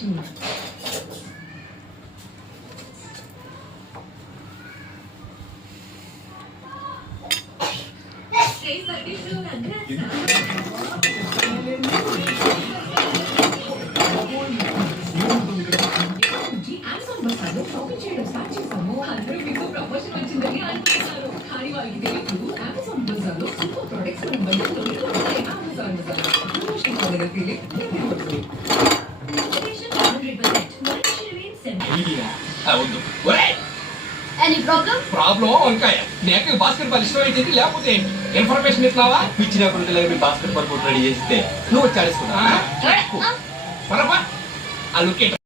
వచ్చింది. అమెజాన్ బస్సాలో షాపింగ్ చేయడం స్టార్ట్ చేశాము. అందరూ మీకు ప్రమోషన్ వచ్చిందని అనుకుంటున్నారు. కానీ వాళ్ళకి తెలియదు అమెజాన్ బస్సాలో సూపర్ ప్రొడక్ట్స్ మనం బయటలో అమెజాన్ బస్సాలో ప్రమోషన్ కావాలి ఫీలింగ్. ఎనీ ప్రాబ్లం వంకాయ నీకు బాస్కెట్ బాల్ ఇష్టం అయితే లేకపోతే ఇన్ఫర్మేషన్ ఇట్లావా పిచ్చిన కొడుకులకు బాస్కెట్ బాల్ కోర్ట్ రెడీ చేస్తే నువ్వు వచ్చి ఆడేసుకున్నా ఆ లుక్